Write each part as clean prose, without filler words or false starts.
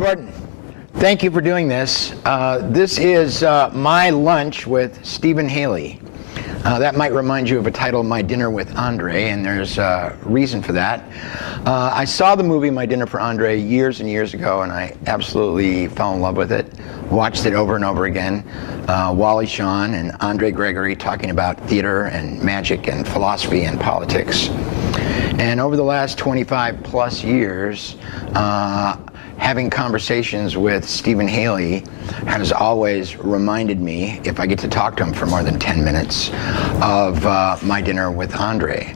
Gordon, thank you for doing this. This is My Lunch with Stephen Haley. That might remind you of a title, My Dinner with Andre, and there's a reason for that. I saw the movie My Dinner for Andre years and years ago, and I absolutely fell in love with it. Watched it over and over again. Wally Shawn and Andre Gregory talking about theater and magic and philosophy and politics. And over the last 25 plus years, having conversations with Stephen Haley has always reminded me, if I get to talk to him for more than 10 minutes, of My Dinner with Andre.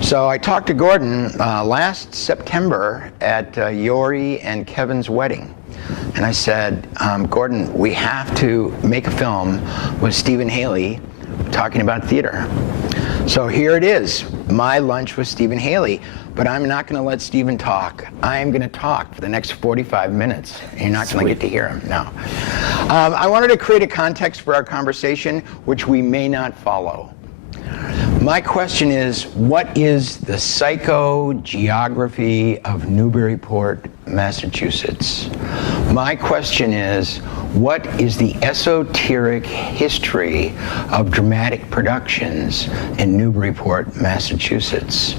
So I talked to Gordon last September at Yori and Kevin's wedding. And I said, Gordon, we have to make a film with Stephen Haley talking about theater. So here it is, My Lunch with Stephen Haley. But I'm not going to let Stephen talk. I am going to talk for the next 45 minutes. You're not going to get to hear him, no. I wanted to create a context for our conversation, which we may not follow. My question is, what is the psychogeography of Newburyport, Massachusetts? My question is, what is the esoteric history of dramatic productions in Newburyport, Massachusetts?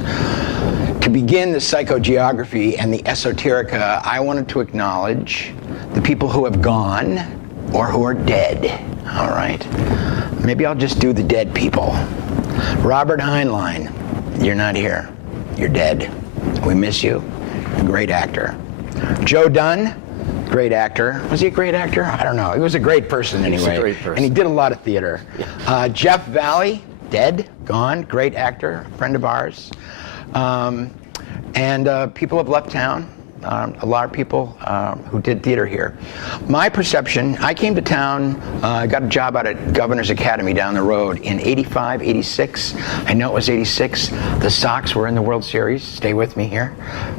To begin the psychogeography and the esoterica, I wanted to acknowledge the people who have gone or who are dead, all right? Maybe I'll just do the dead people. Robert Heinlein, you're not here. You're dead. We miss you. Great actor. Joe Dunn, great actor. Was he a great actor? I don't know. He was a great person anyway. He was a great person. And he did a lot of theater. Yeah. Jeff Valley, dead, gone, great actor, friend of ours. People have left town. A lot of people who did theater here. My perception, I came to town, I got a job out at Governor's Academy down the road in 85, 86. I know it was 86. The Sox were in the World Series. Stay with me here.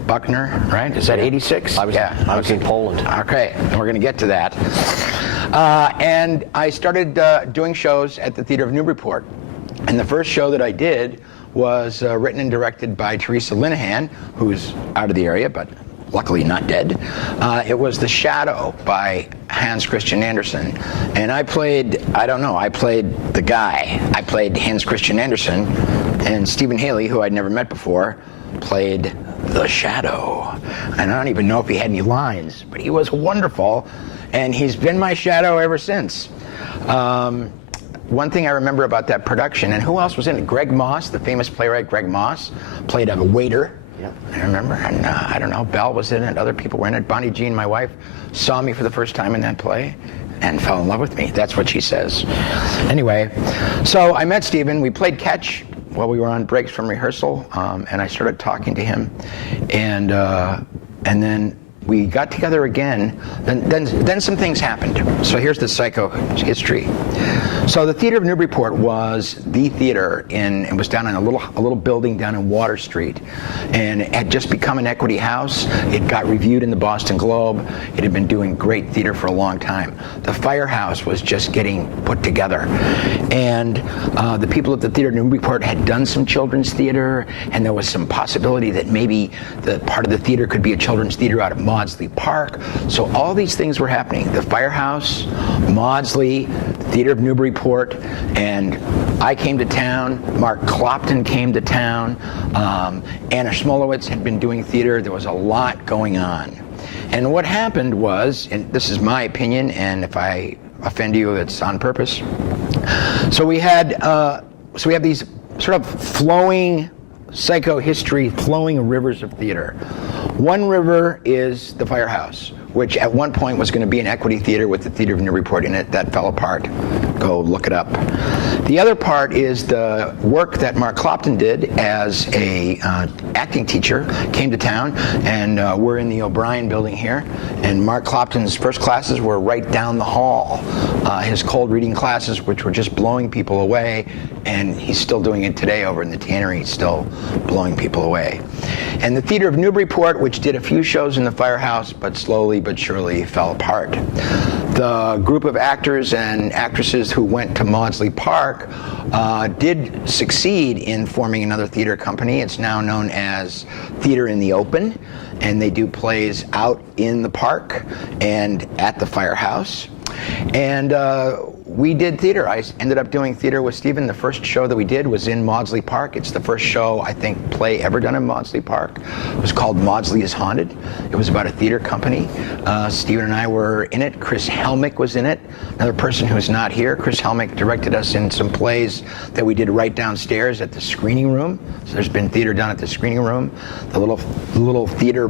Buckner, right? Is that 86? I was in Poland. Okay, we're going to get to that. And I started doing shows at the Theater of Newburyport. And the first show that I did was written and directed by Teresa Linehan, who's out of the area, but luckily not dead. It was The Shadow by Hans Christian Andersen. And I played the guy. I played Hans Christian Andersen, and Stephen Haley, who I'd never met before, played The Shadow. And I don't even know if he had any lines, but he was wonderful, and he's been my shadow ever since. One thing I remember about that production, and who else was in it? Greg Moss, the famous playwright Greg Moss, played a waiter. Yep. I remember, and I don't know, Belle was in it, other people were in it. Bonnie Jean, my wife, saw me for the first time in that play and fell in love with me. That's what she says. Anyway, so I met Stephen. We played catch while we were on breaks from rehearsal, and I started talking to him, and then we got together again. Then some things happened. So here's the psycho history. So the Theater of Newburyport was the theater it was down in a little building down in Water Street, and it had just become an equity house. It got reviewed in the Boston Globe. It had been doing great theater for a long time. The Firehouse was just getting put together, and the people at the Theater of Newburyport had done some children's theater, and there was some possibility that maybe the part of the theater could be a children's theater out of Maudsley Park. So all these things were happening. The Firehouse, Maudsley, Theater of Newburyport, and I came to town. Mark Clopton came to town. Anna Smolowitz had been doing theater. There was a lot going on. And what happened was, and this is my opinion, and if I offend you, it's on purpose. So we have these sort of flowing psychohistory, flowing rivers of theater. One river is the Firehouse, which at one point was going to be an equity theater with the Theater of Newburyport in it. That fell apart. Go look it up. The other part is the work that Mark Clopton did as a acting teacher. Came to town, and we're in the O'Brien building here, and Mark Clopton's first classes were right down the hall. His cold reading classes, which were just blowing people away, and he's still doing it today over in the Tannery, still blowing people away. And the Theater of Newburyport, which did a few shows in the Firehouse, but slowly but surely fell apart. the group of actors and actresses who went to Maudsley Park did succeed in forming another theater company. It's now known as Theater in the Open, and they do plays out in the park and at the firehouse. And we did theater. I ended up doing theater with Stephen. The first show that we did was in Maudsley Park. It's the first show, I think, play ever done in Maudsley Park. It was called Maudsley is Haunted. It was about a theater company. Stephen and I were in it. Chris Helmick was in it, another person who's not here. Chris Helmick directed us in some plays that we did right downstairs at the screening room. So there's been theater done at the screening room, the little theater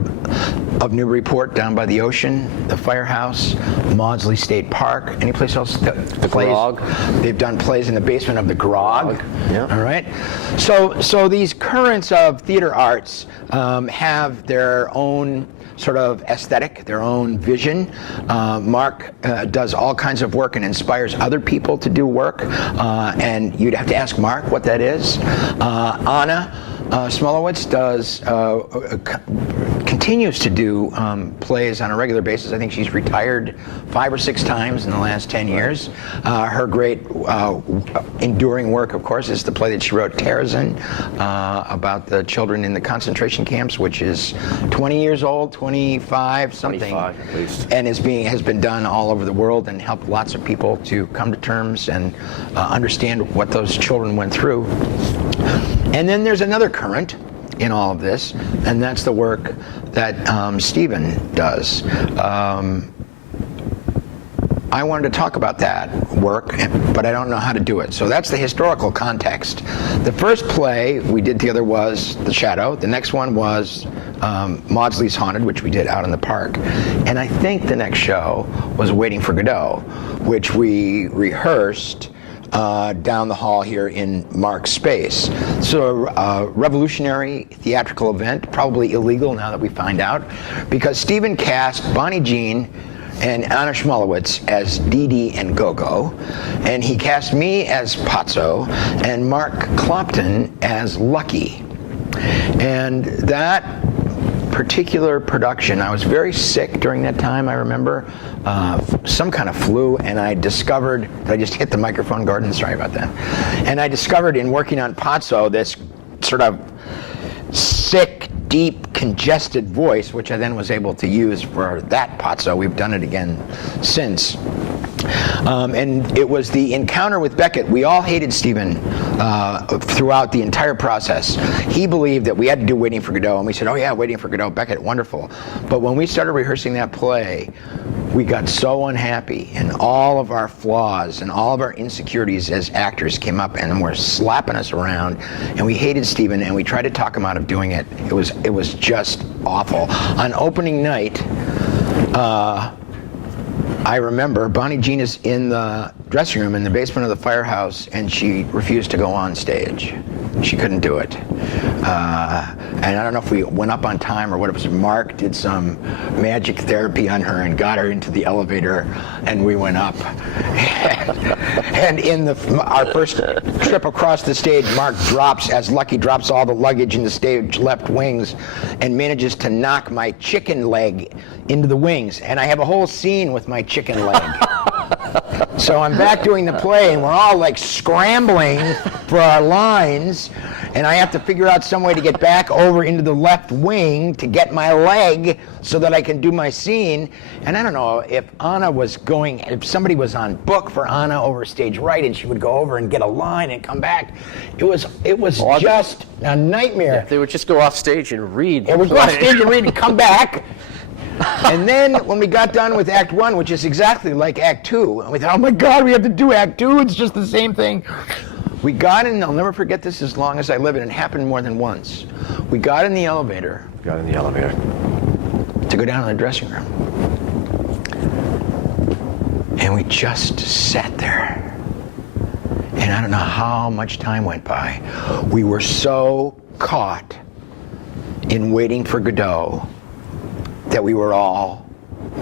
of Newburyport down by the ocean, the firehouse, Maudsley State Park. Any place else? The plays. Grog. They've done plays in the basement of the Grog. Yeah. All right. So these currents of theater arts have their own sort of aesthetic, their own vision. Mark does all kinds of work and inspires other people to do work, and you'd have to ask Mark what that is. Anna Smolowitz continues to do plays on a regular basis. I think she's retired 5 or 6 times in the last 10 years. Her great enduring work, of course, is the play that she wrote, Terrorzin, about the children in the concentration camps, which is 20 years old, 25 something, 25 at least, and has been done all over the world and helped lots of people to come to terms and understand what those children went through. And then there's another current in all of this, and that's the work that Stephen does. I wanted to talk about that work, but I don't know how to do it. So that's the historical context. The first play we did together was The Shadow. The next one was Maudsley's Haunted, which we did out in the park. And I think the next show was Waiting for Godot, which we rehearsed down the hall here in Mark's space. So a revolutionary theatrical event, probably illegal now that we find out, because Stephen cast Bonnie Jean and Anna Smolowitz as Dee Dee and Gogo, and he cast me as Patso and Mark Clopton as Lucky. And that particular production, I was very sick during that time, I remember, some kind of flu, and I discovered, I just hit the microphone, Gordon, sorry about that. And I discovered in working on Patso this sort of sick, deep, congested voice, which I then was able to use for that Patso. We've done it again since. And it was the encounter with Beckett. We all hated Stephen throughout the entire process. He believed that we had to do Waiting for Godot, and we said, oh yeah, Waiting for Godot, Beckett, wonderful. But when we started rehearsing that play, we got so unhappy, and all of our flaws and all of our insecurities as actors came up and were slapping us around, and we hated Stephen, and we tried to talk him out of doing it. It was just awful. On opening night, I remember Bonnie Jean is in the dressing room in the basement of the firehouse, and she refused to go on stage. She couldn't do it. And I don't know if we went up on time or what it was. Mark did some magic therapy on her and got her into the elevator, and we went up. And in our first trip across the stage, Mark drops, as Lucky drops all the luggage in the stage left wings, and manages to knock my chicken leg into the wings. And I have a whole scene with my chicken leg. So I'm back doing the play, and we're all like scrambling for our lines, and I have to figure out some way to get back over into the left wing to get my leg so that I can do my scene. And I don't know if Anna was going, if somebody was on book for Anna over stage right, and she would go over and get a line and come back. It was just a nightmare. Yeah, they would just go off stage and read. They would go off stage and read and come back. And then when we got done with Act 1, which is exactly like Act 2, and we thought, oh my God, we have to do Act 2, it's just the same thing. We got in, I'll never forget this as long as I live, and it happened more than once. We got in the elevator. Got in the elevator. To go down to the dressing room. And we just sat there. And I don't know how much time went by. We were so caught in Waiting for Godot that we were all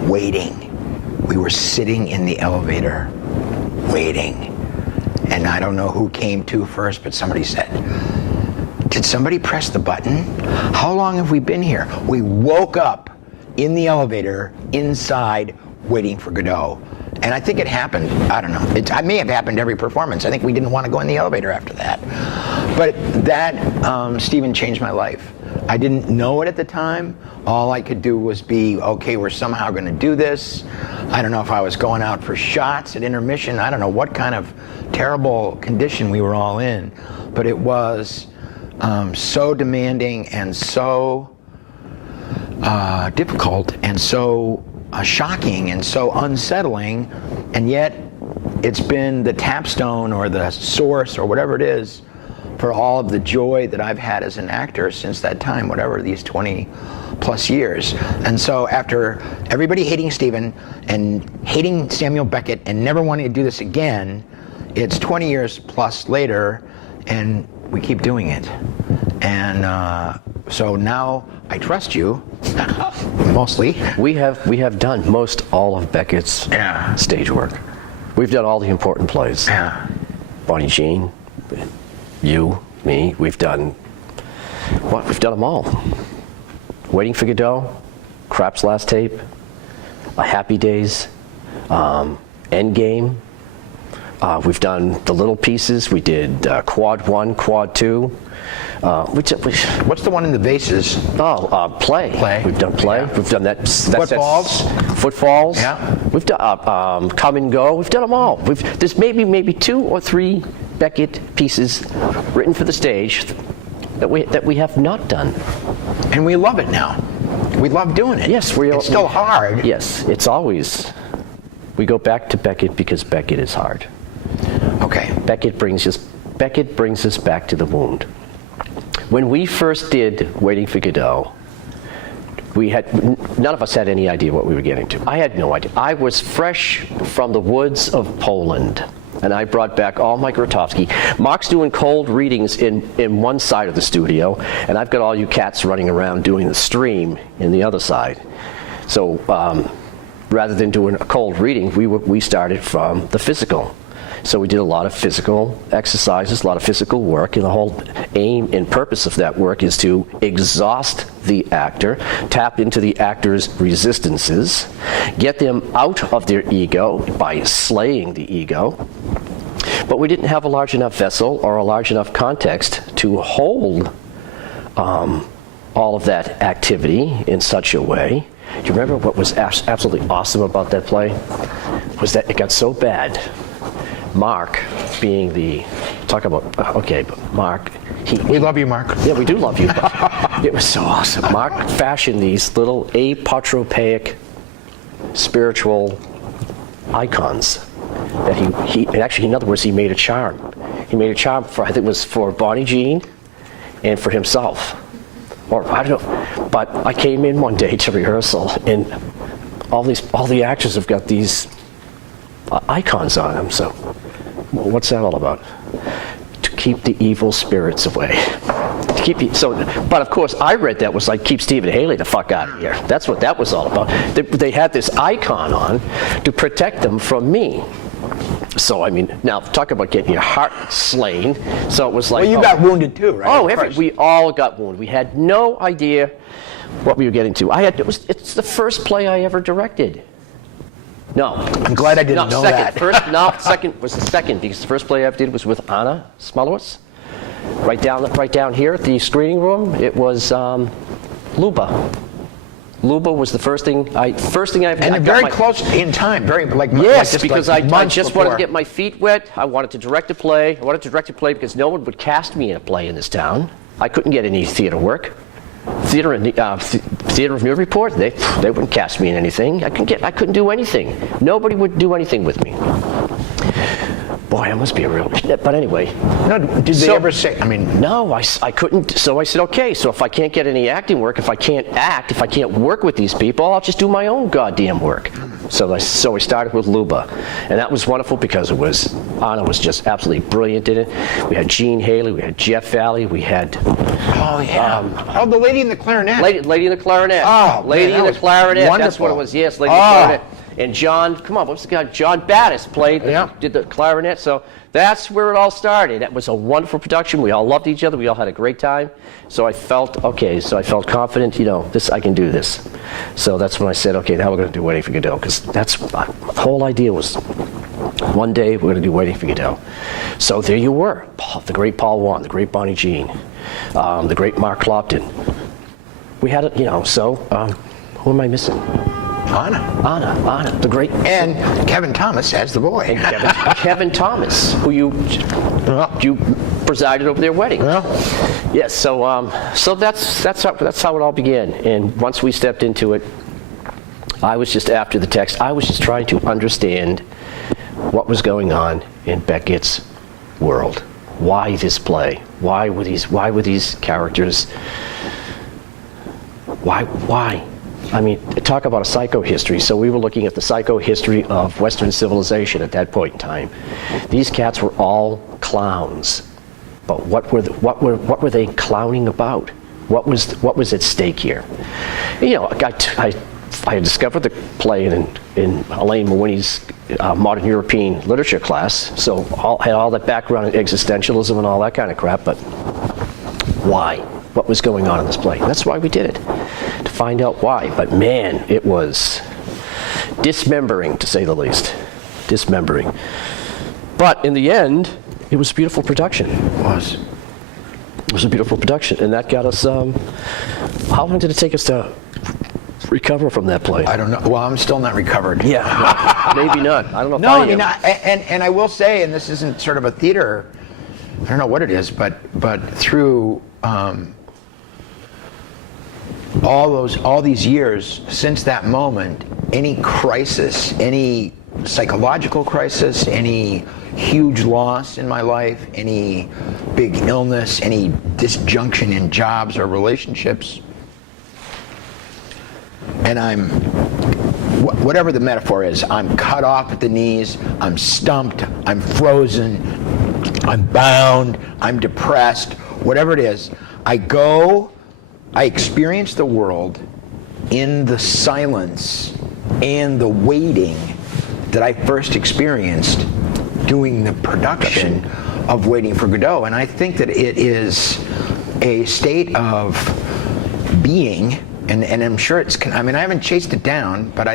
waiting. We were sitting in the elevator, waiting. And I don't know who came to first, but somebody said, did somebody press the button? How long have we been here? We woke up in the elevator, inside, Waiting for Godot. And I think it happened, I don't know, it may have happened every performance. I think we didn't want to go in the elevator after that. But that, Stephen, changed my life. I didn't know it at the time. All I could do was be, okay, we're somehow going to do this. I don't know if I was going out for shots at intermission. I don't know what kind of terrible condition we were all in. But it was so demanding and so difficult and so shocking and so unsettling, and yet it's been the capstone or the source or whatever it is for all of the joy that I've had as an actor since that time, whatever, these 20 plus years. And so after everybody hating Stephen and hating Samuel Beckett and never wanting to do this again, it's 20 years plus later and we keep doing it. And so now I trust you, mostly. We have done most all of Beckett's stage work. We've done all the important plays. Yeah. Bonnie Jean, you, me, we've done them all. Waiting for Godot, Crap's Last Tape, A Happy Days, Endgame. We've done the little pieces. We did Quad 1, Quad 2. What's the one in the vases? Play. Play. We've done Play. Yeah. We've done that. Footfalls. Footfalls. Yeah. We've done Come and Go. We've done them all. There's maybe 2 or 3 Beckett pieces written for the stage that we have not done. And we love it now. We love doing it. Yes, it's still hard. Yes, it's always. We go back to Beckett because Beckett is hard. Okay. Beckett brings us back to the wound. When we first did Waiting for Godot, none of us had any idea what we were getting to. I had no idea. I was fresh from the woods of Poland, and I brought back all my Grotowski. Mark's doing cold readings in one side of the studio, and I've got all you cats running around doing the stream in the other side. So rather than doing a cold reading, we started from the physical. So we did a lot of physical exercises, a lot of physical work, and the whole aim and purpose of that work is to exhaust the actor, tap into the actor's resistances, get them out of their ego by slaying the ego. But we didn't have a large enough vessel or a large enough context to hold all of that activity in such a way. Do you remember what was absolutely awesome about that play? Was that it got so bad. Mark, being the Mark. We love you, Mark. Yeah, we do love you. But it was so awesome. Mark fashioned these little apotropaic spiritual icons that he actually, in other words, he made a charm. He made a charm for, I think it was for Bonnie Jean and for himself. Or I don't know. But I came in one day to rehearsal and all the actors have got these icons on them. So what's that all about? To keep the evil spirits away. But of course I read that was like, keep Stephen Haley the fuck out of here. That's what that was all about. They had this icon on to protect them from me. So I mean, now talk about getting your heart slain. So it was like, well, you got wounded too, right? We all got wounded. We had no idea what we were getting to. It's the first play I ever directed. No. I'm glad I didn't know that. Second was the second, because the first play I ever did was with Anna Smolowitz. Right down here at the screening room, it was Luba. Luba was the first thing I And very close in time, because I just wanted to get my feet wet. I wanted to direct a play. I wanted to direct a play because no one would cast me in a play in this town. I couldn't get any theater work. Theater of Newburyport, they wouldn't cast me in anything. I couldn't do anything. Nobody would do anything with me. Boy, I must be a real. But anyway. No, did they ever say? I mean, no, I couldn't. So I said, okay. So if I can't get any acting work, if I can't act, if I can't work with these people, I'll just do my own goddamn work. So I started with Luba, and that was wonderful because Anna was just absolutely brilliant in it. We had Gene Haley, we had Jeff Valley, we had. Oh yeah. The lady in the clarinet. Lady in the clarinet. Oh, Lady in the clarinet. Wonderful. That's what it was. Yes, Lady in the clarinet. And John, come on, what's the guy? John Battis did the clarinet. So that's where it all started. It was a wonderful production. We all loved each other. We all had a great time. So I felt confident, this, I can do this. So that's when I said, okay, now we're going to do Waiting for Godot, because that's the whole idea was one day we're going to do Waiting for Godot. So there you were, the great Paul Wan, the great Bonnie Jean, the great Mark Clopton. We had it, who am I missing? Anna, the great. And Kevin Thomas as the boy. And Kevin Thomas, who you presided over their wedding. Yes, so that's how it all began. And once we stepped into it, I was just after the text. I was just trying to understand what was going on in Beckett's world. Why this play? Why were these characters? Why? I mean, talk about a psychohistory. So we were looking at the psychohistory of Western civilization at that point in time. These cats were all clowns, but what were they clowning about? What was at stake here? I had discovered the play in Elaine Mawhinney's Modern European Literature class, so had all that background in existentialism and all that kind of crap. But why? What was going on in this play? And that's why we did it, to find out why. But man, it was dismembering, to say the least. Dismembering. But in the end, it was a beautiful production. It was a beautiful production, and that got us. How long did it take us to recover from that play? I don't know. Well, I'm still not recovered. Yeah, maybe not. I don't know. No, I mean, and I will say, and this isn't sort of a theater. I don't know what it is, but through all these years since that moment, any crisis, any psychological crisis, any huge loss in my life, any big illness, any disjunction in jobs or relationships, and I'm, whatever the metaphor is, I'm cut off at the knees, I'm stumped, I'm frozen, I'm bound, I'm depressed, whatever it is, I experience the world in the silence and the waiting that I first experienced doing the production of Waiting for Godot. And I think that it is a state of being, and I'm sure I haven't chased it down, but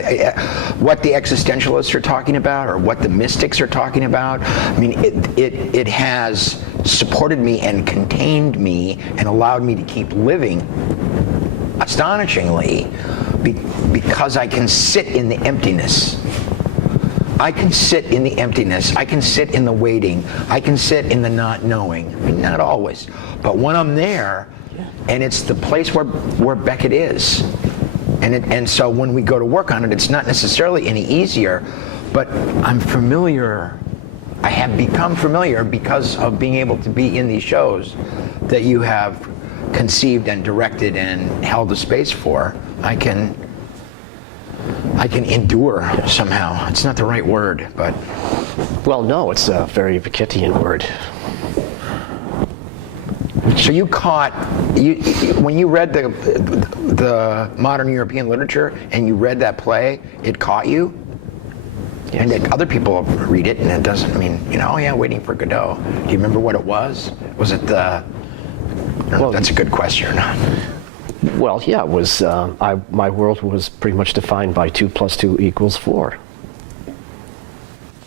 what the existentialists are talking about, or what the mystics are talking about, I mean, it has supported me and contained me and allowed me to keep living astonishingly, because I can sit in the emptiness. I can sit in the emptiness. I can sit in the waiting. I can sit in the not knowing. I mean, not always, but when I'm there, and it's the place where Beckett is, and so when we go to work on it, it's not necessarily any easier, but I'm familiar. I have become familiar because of being able to be in these shows that you have conceived and directed and held a space for. I can endure somehow. It's not the right word, but... Well, no, it's a very Beckettian word. So you caught, when you read the Modern European Literature and you read that play, it caught you? Yes. And other people read it and it doesn't mean, oh yeah, Waiting for Godot. Do you remember what it was? Was it the... I don't know if that's a good question or not. Well, yeah, it was. My world was pretty much defined by 2 + 2 = 4.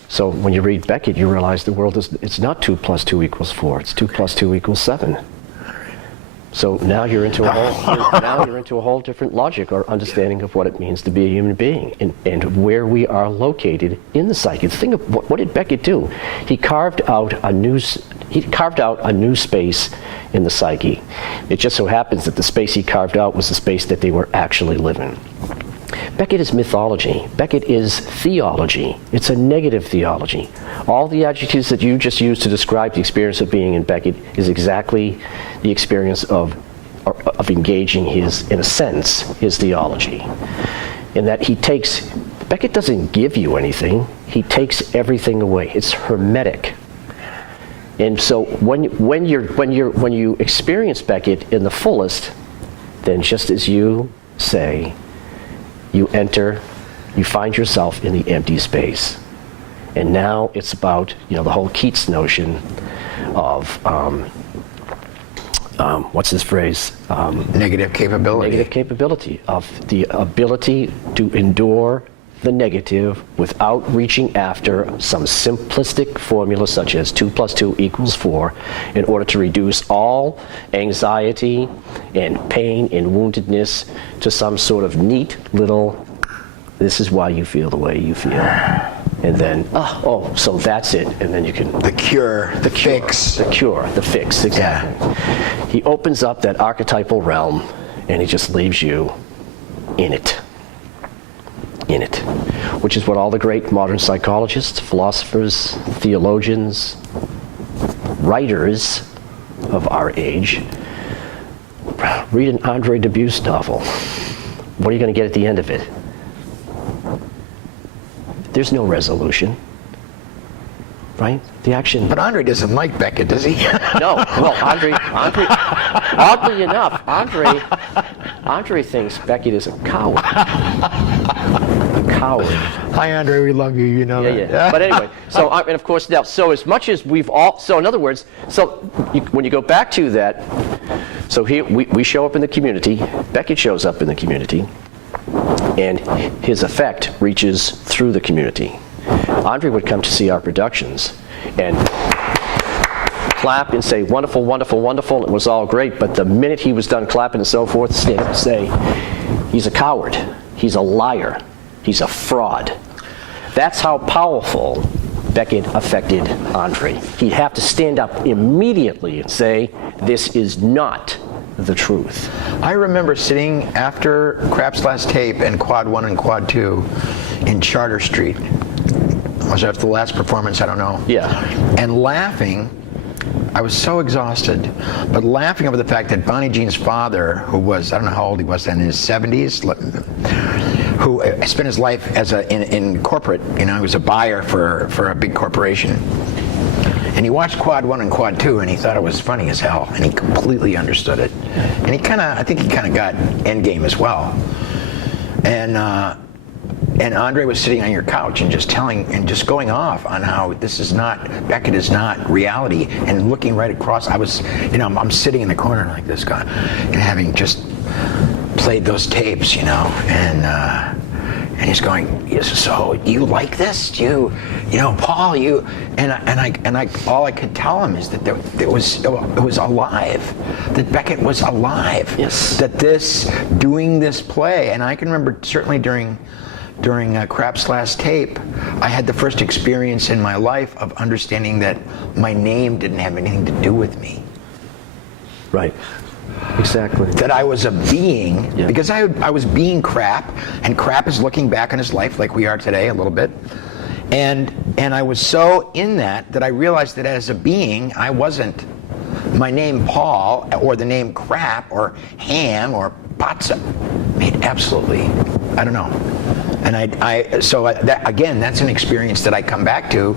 So when you read Beckett, you realize the world it's not 2 + 2 = 4. It's 2 + 2 = 7. So now you're into a whole different logic or understanding of what it means to be a human being and where we are located in the psyche. The thing of what did Beckett do? He carved out a new space in the psyche. It just so happens that the space he carved out was the space that they were actually living. Beckett is mythology. Beckett is theology. It's a negative theology. All the adjectives that you just used to describe the experience of being in Beckett is exactly the experience of engaging in a sense, his theology. In that Beckett doesn't give you anything. He takes everything away. It's hermetic. And so when you experience Beckett in the fullest, then just as you say, you enter you find yourself in the empty space. And now it's about, the whole Keats notion of, what's his phrase? Negative capability. Negative capability, of the ability to endure the negative without reaching after some simplistic formula such as 2 + 2 = 4 in order to reduce all anxiety and pain and woundedness to some sort of neat little, this is why you feel the way you feel. And then, so that's it. And then you can... The cure, the fix. The cure, the fix, exactly. Yeah. He opens up that archetypal realm and he just leaves you in it. In it. Which is what all the great modern psychologists, philosophers, theologians, writers of our age, read an Andre Dubus novel. What are you going to get at the end of it? There's no resolution, right? The action. But Andre doesn't like Beckett, does he? No. Well, Andre, oddly enough, Andre thinks Beckett is a coward. A coward. Hi, Andre, we love you, you know that. Yeah. But anyway, so, and of course, now, so as much as we've all, so in other words, when you go back to that, so here we show up in the community, Beckett shows up in the community, and his effect reaches through the community. Andre would come to see our productions and clap and say, wonderful, wonderful, wonderful, it was all great, but the minute he was done clapping and so forth, stand up and say, he's a coward, he's a liar, he's a fraud. That's how powerful Beckett affected Andre. He'd have to stand up immediately and say, this is not the truth. I remember sitting after Crapp's last tape and Quad 1 and Quad 2 in Charter Street. Was after the last performance, I don't know. Yeah. And laughing. I was so exhausted, but laughing over the fact that Bonnie Jean's father, who was, I don't know how old he was then, in his 70s, who spent his life as in corporate, he was a buyer for a big corporation. And he watched Quad 1 and Quad 2, and he thought it was funny as hell, and he completely understood it. And I think he kind of got Endgame as well. And Andre was sitting on your couch and just going off on how Beckett is not reality, and looking right across. I'm sitting in the corner like this guy, and having just played those tapes, and he's going, so you like this? Paul, all I could tell him is that it was alive, that Beckett was alive. Yes. That doing this play, and I can remember certainly during Crapp's last tape, I had the first experience in my life of understanding that my name didn't have anything to do with me. Right. Exactly. That I was a being, because I was being Crapp, and Crapp is looking back on his life like we are today a little bit. And I was so in that I realized that as a being, I wasn't my name Paul, or the name Crapp, or Ham, or Patsa. Made absolutely, I don't know. And that's an experience that I come back to,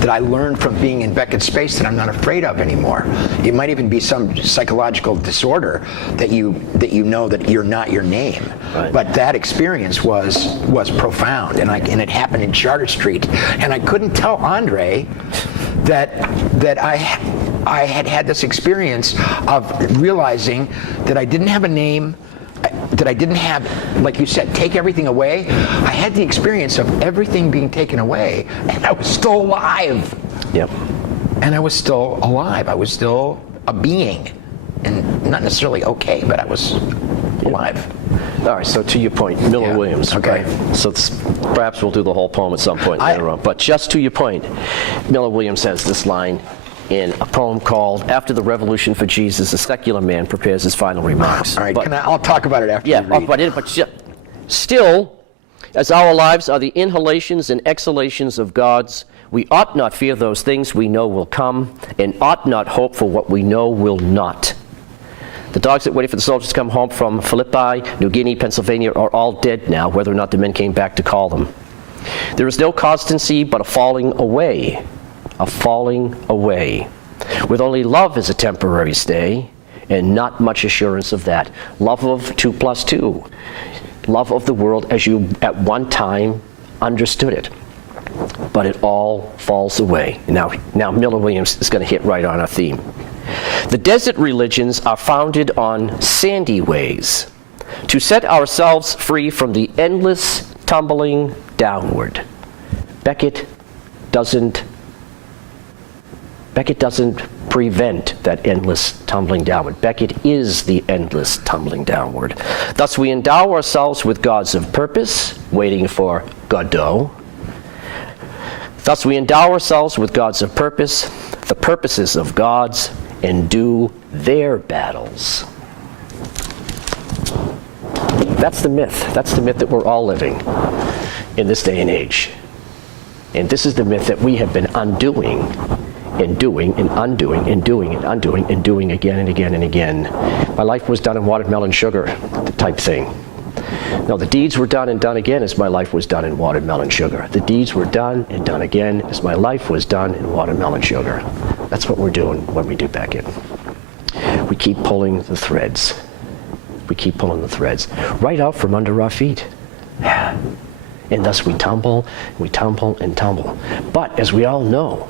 that I learned from being in Beckett's space, that I'm not afraid of anymore. It might even be some psychological disorder that you know that you're not your name. Right. But that experience was profound, and it happened in Charter Street, and I couldn't tell Andre that I had this experience of realizing that I didn't have a name. That I didn't have, like you said, take everything away. I had the experience of everything being taken away, and I was still alive. Yep. And I was still alive. I was still a being, and not necessarily okay, but I was alive. All right, so to your point, Miller Williams. Okay. Right? So perhaps we'll do the whole poem at some point later on. But just to your point, Miller Williams has this line in a poem called "After the Revolution for Jesus, a Secular Man Prepares His Final Remarks." All right, I'll talk about it after you read. But still, as our lives are the inhalations and exhalations of God's, we ought not fear those things we know will come, and ought not hope for what we know will not. The dogs that waited for the soldiers to come home from Philippi, New Guinea, Pennsylvania are all dead now, whether or not the men came back to call them. There is no constancy but a falling away. A falling away, with only love as a temporary stay, and not much assurance of that. Love of 2 + 2. love of the world as you at one time understood it. But it all falls away. Now Miller Williams is going to hit right on our theme. The desert religions are founded on sandy ways to set ourselves free from the endless tumbling downward. Beckett doesn't prevent that endless tumbling downward. Beckett is the endless tumbling downward. Thus we endow ourselves with gods of purpose, waiting for Godot. Thus we endow ourselves with gods of purpose, the purposes of gods, and do their battles. That's the myth. That's the myth that we're all living in this day and age. And this is the myth that we have been undoing and doing and undoing and doing and undoing and doing again and again and again. My life was done in watermelon sugar type thing. No, the deeds were done and done again as my life was done in watermelon sugar. The deeds were done and done again as my life was done in watermelon sugar. That's what we're doing when we do Beckett. We keep pulling the threads. We keep pulling the threads right out from under our feet. And thus we tumble and tumble. But as we all know,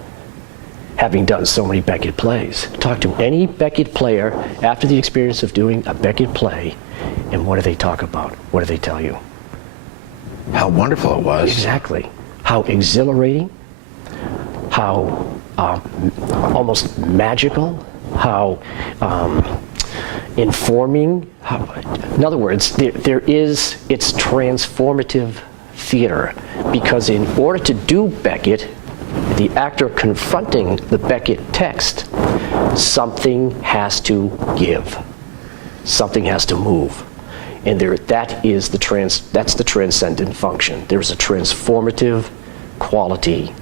having done so many Beckett plays, talk to any Beckett player after the experience of doing a Beckett play, and what do they talk about? What do they tell you? How wonderful it was. Exactly. How exhilarating, how almost magical, how informing. In other words, it's transformative theater, because in order to do Beckett, the actor confronting the Beckett text, something has to give. Something has to move. And that's the transcendent function. There's a transformative quality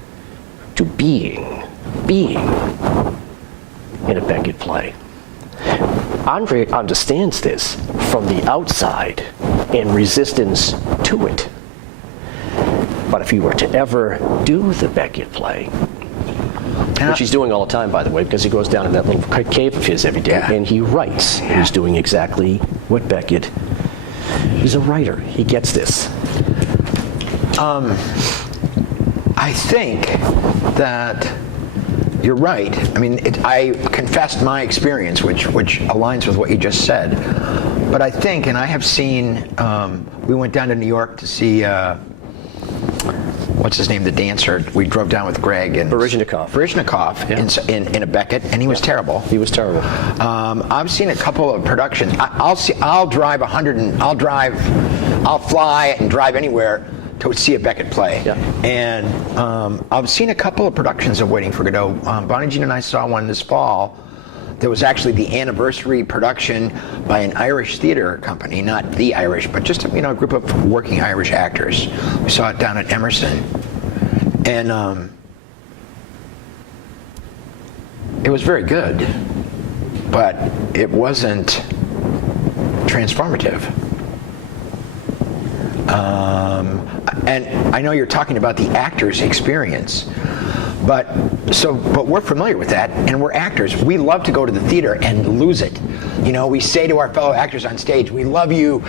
to being in a Beckett play. Andre understands this from the outside in resistance to it. But if he were to ever do the Beckett play, which he's doing all the time, by the way, because he goes down in that little cave of his every day, and he writes. Yeah. He's doing exactly what Beckett. He's a writer. He gets this. I think that you're right. I mean, I confessed my experience, which aligns with what you just said. But I think, and I have seen, we went down to New York to see, what's his name, the dancer. We drove down with Greg and Baryshnikov yeah. in a Beckett, and he was terrible. He was terrible. I've seen a couple of productions. I'll fly and drive anywhere to see a Beckett play. Yeah. And I've seen a couple of productions of Waiting for Godot. Bonnie Jean and I saw one this fall. There was actually the anniversary production by an Irish theater company, not the Irish, but just a group of working Irish actors. We saw it down at Emerson, and it was very good, but it wasn't transformative. And I know you're talking about the actor's experience. But we're familiar with that, and we're actors. We love to go to the theater and lose it. We say to our fellow actors on stage, "We love you.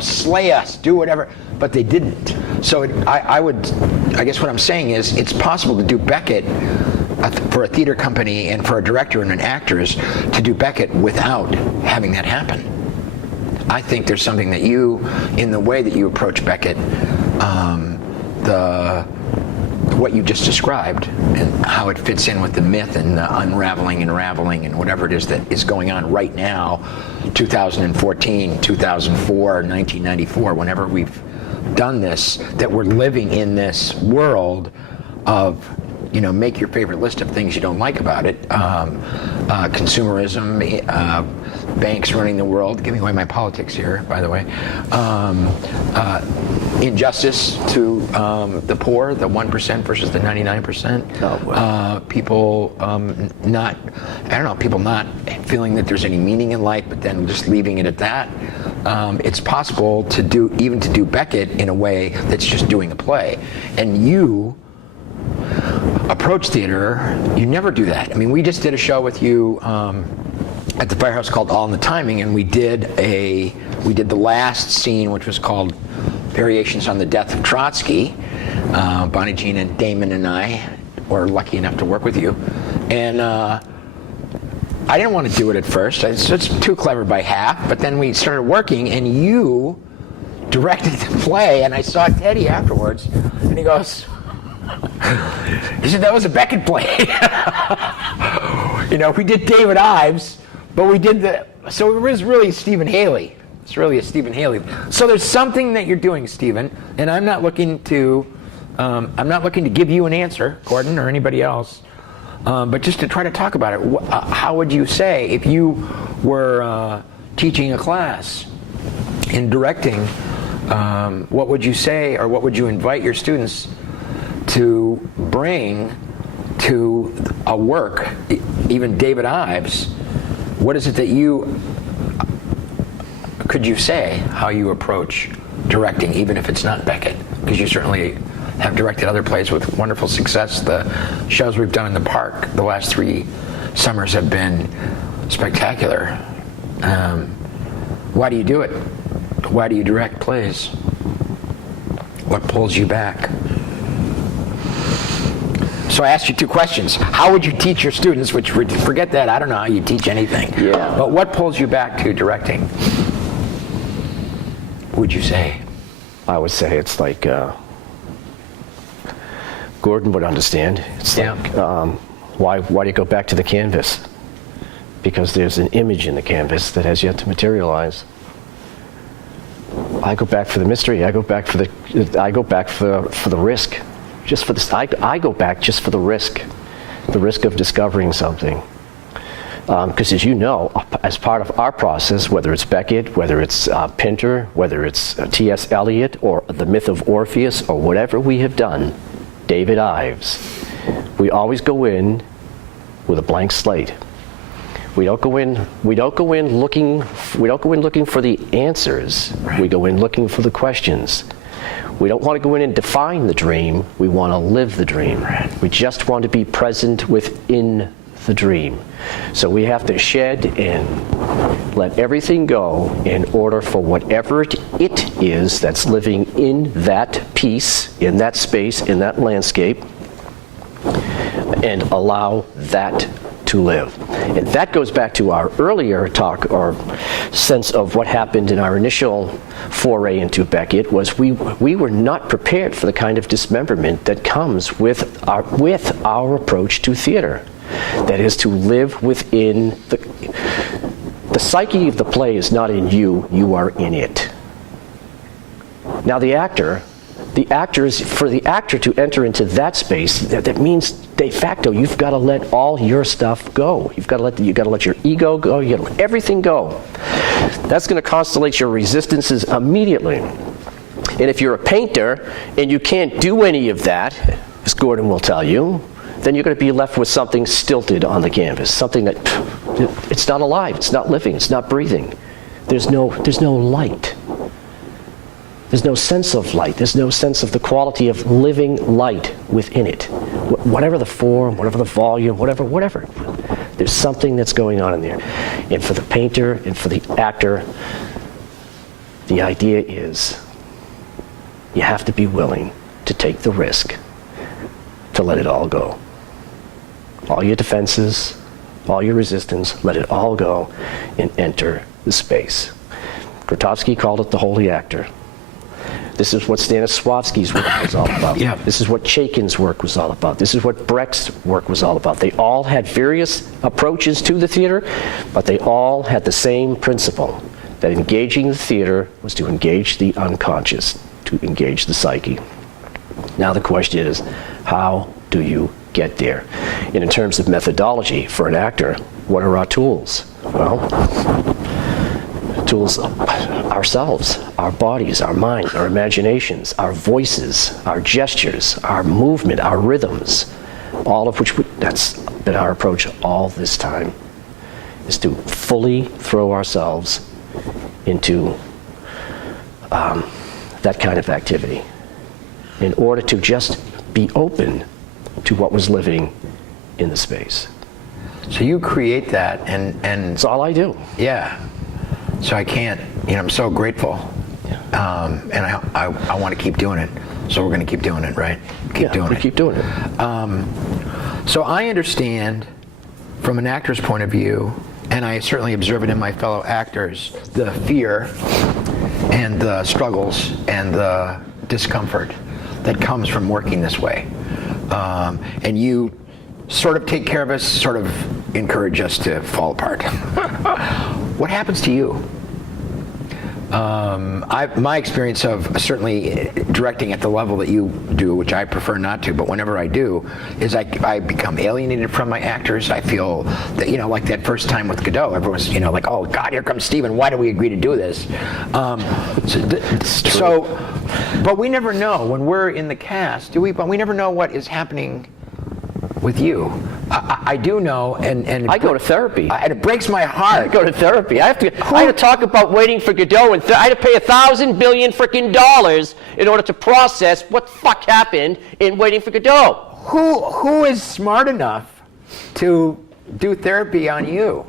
Slay us, do whatever." But they didn't. So I guess what I'm saying is, it's possible to do Beckett for a theater company and for a director and an actors to do Beckett without having that happen. I think there's something that in the way that you approach Beckett, what you just described and how it fits in with the myth and the unraveling and raveling and whatever it is that is going on right now, 2014, 2004, 1994, whenever we've done this, that we're living in this world of, make your favorite list of things you don't like about it. Consumerism, banks running the world, giving away my politics here, by the way. Injustice to the poor, the 1% versus the 99%. Oh, wow. People people not feeling that there's any meaning in life, but then just leaving it at that. It's possible to do Beckett in a way that's just doing a play. And you approach theater, you never do that. I mean, we just did a show with you at the firehouse called All in the Timing, and we did the last scene, which was called Variations on the Death of Trotsky. Bonnie Jean and Damon and I were lucky enough to work with you, and I didn't want to do it at first. It's too clever by half, but then we started working, and you directed the play, and I saw Teddy afterwards, and he goes, he said, that was a Beckett play. We did David Ives, but we did so it was really Stephen Haley. It's really a Stephen Haley. So there's something that you're doing, Stephen, and I'm not looking to give you an answer, Gordon, or anybody else, but just to try to talk about it. How would you say, if you were teaching a class in directing, what would you say, or what would you invite your students to bring to a work, even David Ives? What is it that could you say how you approach directing, even if it's not Beckett? Because you certainly have directed other plays with wonderful success. The shows we've done in the park the last 3 summers have been spectacular. Why do you do it? Why do you direct plays? What pulls you back? So I asked you 2 questions. How would you teach your students, which, forget that, I don't know how you teach anything. Yeah. But what pulls you back to directing, would you say? I would say it's like, Gordon would understand. It's like, why do you go back to the canvas? Because there's an image in the canvas that has yet to materialize. I go back for the mystery. I go back for the risk. Just for this, I go back just for the risk of discovering something. Because as you know, as part of our process, whether it's Beckett, whether it's Pinter, whether it's T.S. Eliot, or the myth of Orpheus, or whatever we have done, David Ives, we always go in with a blank slate. We don't go in looking for the answers. Right. We go in looking for the questions. We don't want to go in and define the dream. We want to live the dream. Right. We just want to be present within the dream. So we have to shed and let everything go in order for whatever it is that's living in that piece, in that space, in that landscape, and allow that to live. And that goes back to our earlier talk, or sense of what happened in our initial foray into Beckett, was we were not prepared for the kind of dismemberment that comes with our approach to theater. That is, to live within the psyche of the play is not in you, you are in it. Now the actor is, for the actor to enter into that space, that means de facto you've got to let all your stuff go. You've got to let your ego go. You got to let everything go. That's going to constellate your resistances immediately. And if you're a painter and you can't do any of that, as Gordon will tell you, then you're going to be left with something stilted on the canvas, something that it's not alive, it's not living, it's not breathing. There's no light. There's no sense of light. There's no sense of the quality of living light within it. Whatever the form, whatever the volume, whatever. There's something that's going on in there. And for the painter and for the actor, the idea is you have to be willing to take the risk to let it all go. All your defenses, all your resistance, let it all go and enter the space. Grotowski called it the holy actor. This is what Stanisławski's work was all about. Yeah. This is what Chaikin's work was all about. This is what Brecht's work was all about. They all had various approaches to the theater, but they all had the same principle, that engaging the theater was to engage the unconscious, to engage the psyche. Now the question is, how do you get there? And in terms of methodology for an actor, what are our tools? Well, tools, ourselves, our bodies, our minds, our imaginations, our voices, our gestures, our movement, our rhythms, all of which, that's been our approach all this time, is to fully throw ourselves into that kind of activity in order to just be open to what was living in the space. So you create that, and That's all I do. yeah. So I can't, I'm so grateful. And I want to keep doing it. So we're going to keep doing it, right? Keep doing it. So I understand from an actor's point of view, and I certainly observe it in my fellow actors, the fear and the struggles and the discomfort that comes from working this way. And you sort of take care of us, sort of encourage us to fall apart. What happens to you? My experience of certainly directing at the level that you do, which I prefer not to, but whenever I do, is I become alienated from my actors. I feel that, like that first time with Godot, everyone's, like, oh God, here comes Steven. Why do we agree to do this? But we never know when we're in the cast, do we? But we never know what is happening with you. I do know, and I go to therapy. And it breaks my heart. I go to therapy. I had to talk about Waiting for Godot, and I had to pay $1,000 billion freaking dollars in order to process what the fuck happened in Waiting for Godot. Who is smart enough to do therapy on you?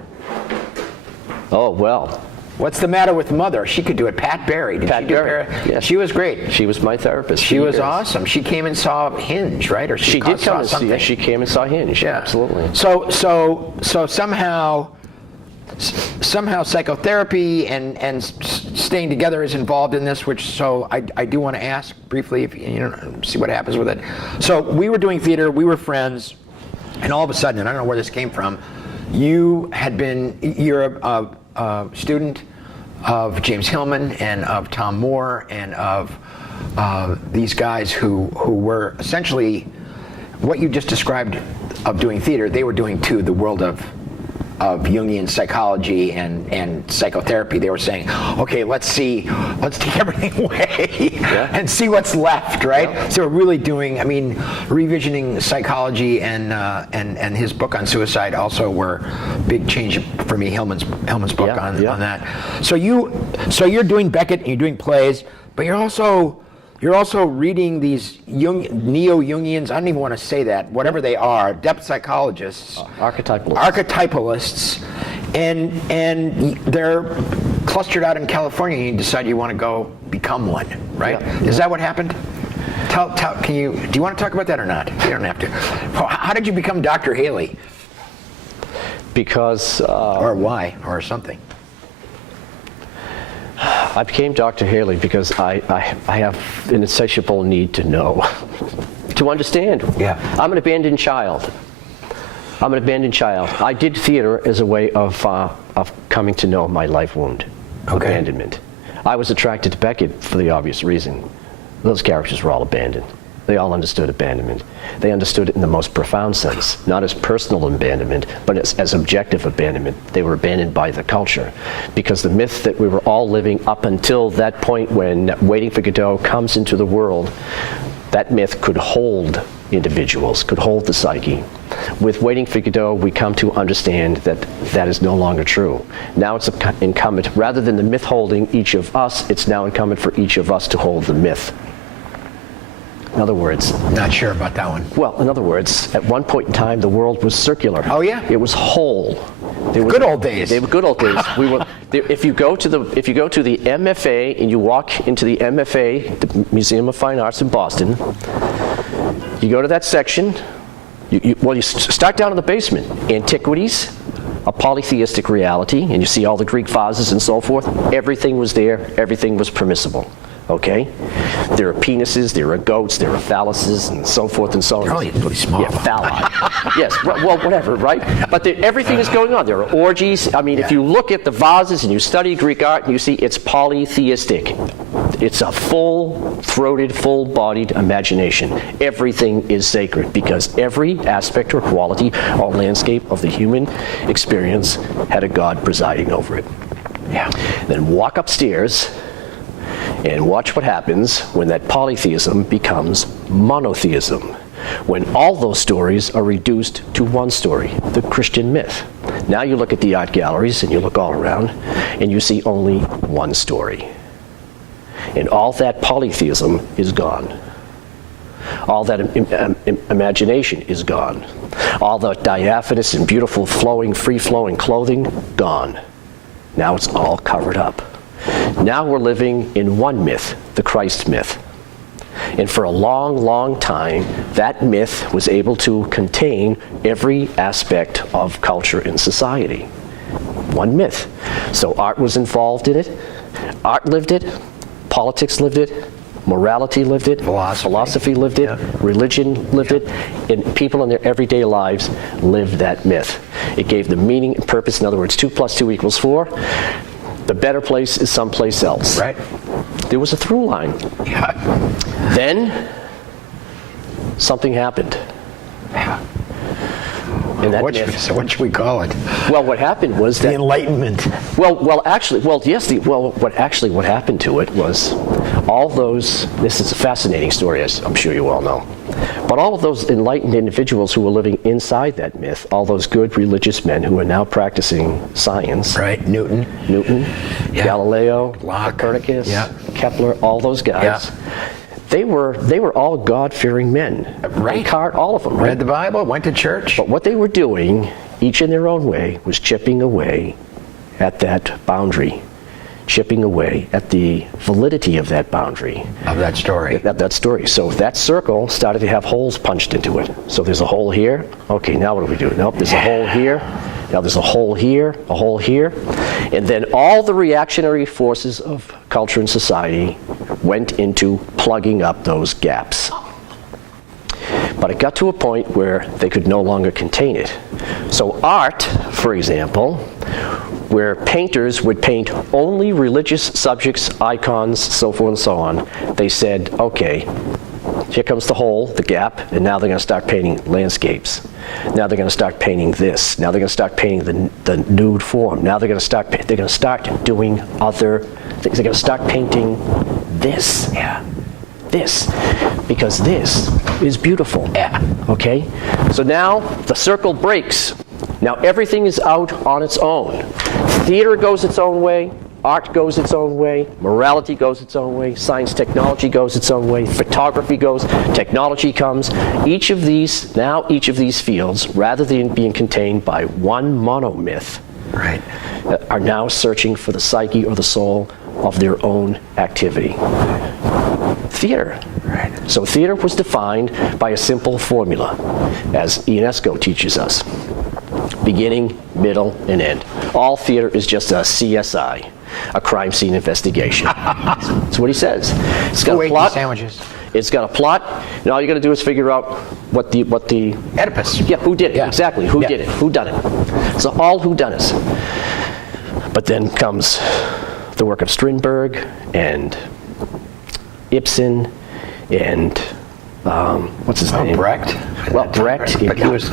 Oh, well. What's the matter with Mother? She could do it. Pat Berry. Pat Berry. Yes. She was great. She was my therapist. She was awesome. She came and saw Hinge, right? Or she did come and something. She came and saw Hinge. Yeah. Absolutely. So somehow psychotherapy and staying together is involved in this, which I do want to ask briefly, if see what happens with it. So we were doing theater, we were friends, and all of a sudden, and I don't know where this came from, you're a student of James Hillman and of Tom Moore and of these guys who were essentially what you just described of doing theater, they were doing too, the world of Jungian psychology and psychotherapy. They were saying, okay, let's take everything away and see what's left, right? Yeah. So we're really doing, revisioning psychology and his book on suicide also were big change for me, Hillman's book on that. So you're doing Beckett and you're doing plays, but you're also reading these neo-Jungians, I don't even want to say that, whatever they are, depth psychologists. Archetypalists. And they're clustered out in California and you decide you want to go become one, right? Yeah. Is that what happened? Do you want to talk about that or not? You don't have to. How did you become Dr. Haley? Because... or why, or something. I became Dr. Haley because I have an insatiable need to know, to understand. Yeah. I'm an abandoned child. I did theater as a way of coming to know my life wound, abandonment. I was attracted to Beckett for the obvious reason. Those characters were all abandoned. They all understood abandonment. They understood it in the most profound sense, not as personal abandonment, but as objective abandonment. They were abandoned by the culture. Because the myth that we were all living up until that point when Waiting for Godot comes into the world, that myth could hold individuals, could hold the psyche. With Waiting for Godot, we come to understand that that is no longer true. Now it's incumbent, rather than the myth holding each of us, it's now incumbent for each of us to hold the myth. In other words... Not sure about that one. Well, in other words, at one point in time, the world was circular. Oh, yeah? It was whole. Good old days. They were good old days. If you go to the MFA and you walk into the MFA, the Museum of Fine Arts in Boston, you go to that section, you start down in the basement. Antiquities, a polytheistic reality, and you see all the Greek vases and so forth. Everything was there. Everything was permissible. Okay? There are penises, there are goats, there are phalluses, and so forth and so on. Probably really small. Yeah, phalli. Yes, well, whatever, right? But everything is going on. There are orgies. If you look at the vases and you study Greek art, you see it's polytheistic. It's a full-throated, full-bodied imagination. Everything is sacred because every aspect or quality or landscape of the human experience had a god presiding over it. Yeah. Then walk upstairs and watch what happens when that polytheism becomes monotheism. When all those stories are reduced to one story, the Christian myth. Now you look at the art galleries and you look all around and you see only one story. And all that polytheism is gone. All that imagination is gone. All the diaphanous and beautiful flowing, free-flowing clothing, gone. Now it's all covered up. Now we're living in one myth, the Christ myth. And for a long, long time, that myth was able to contain every aspect of culture and society. One myth. So art was involved in it. Art lived it. Politics lived it. Morality lived it. Philosophy lived it. Yeah. Religion lived it. And people in their everyday lives lived that myth. It gave them meaning and purpose. In other words, 2 + 2 = 4. The better place is someplace else. Right. There was a through line. Yeah. Then something happened. Yeah. And that What should we call it? Well, what happened was that The Enlightenment. what happened to it was all those. This is a fascinating story, as I'm sure you all know. But all of those enlightened individuals who were living inside that myth, all those good religious men who are now practicing science, Right. Newton. Yeah. Galileo, Locke. Copernicus, Yeah. Kepler, all those guys. Yeah. They were all God-fearing men. Right. Descartes, all of them. Right? Read the Bible, went to church. But what they were doing, each in their own way, was chipping away at that boundary, chipping away at the validity of that boundary. Of that story. That story. So that circle started to have holes punched into it. So there's a hole here. Okay, now what do we do? Nope, there's a hole here. Now there's a hole here, a hole here. And then all the reactionary forces of culture and society went into plugging up those gaps. But it got to a point where they could no longer contain it. So art, for example, where painters would paint only religious subjects, icons, so forth and so on, they said, okay, here comes the hole, the gap, and now they're going to start painting landscapes. Now they're going to start painting this. Now they're going to start painting the nude form. Now they're going to start doing other things. They're going to start painting this. Yeah. This, because this is beautiful. Yeah. Okay? So now the circle breaks. Now everything is out on its own. Theater goes its own way. Art goes its own way. Morality goes its own way. Science, technology goes its own way. Photography goes. Technology comes. Each of these fields, rather than being contained by one monomyth, Right. are now searching for the psyche or the soul of their own activity. Theater. Right. So theater was defined by a simple formula, as UNESCO teaches us. Beginning, middle, and end. All theater is just a CSI, a crime scene investigation. That's what he says. It's got a plot. Sandwiches. It's got a plot, and all you got to do is figure out what the Oedipus. yeah, who did it? Yeah. Exactly. Who Yeah. did it? Who done it? So all whodunits. But then comes the work of Strindberg and Ibsen and what's his name? Brecht. Well, Brecht. But he was.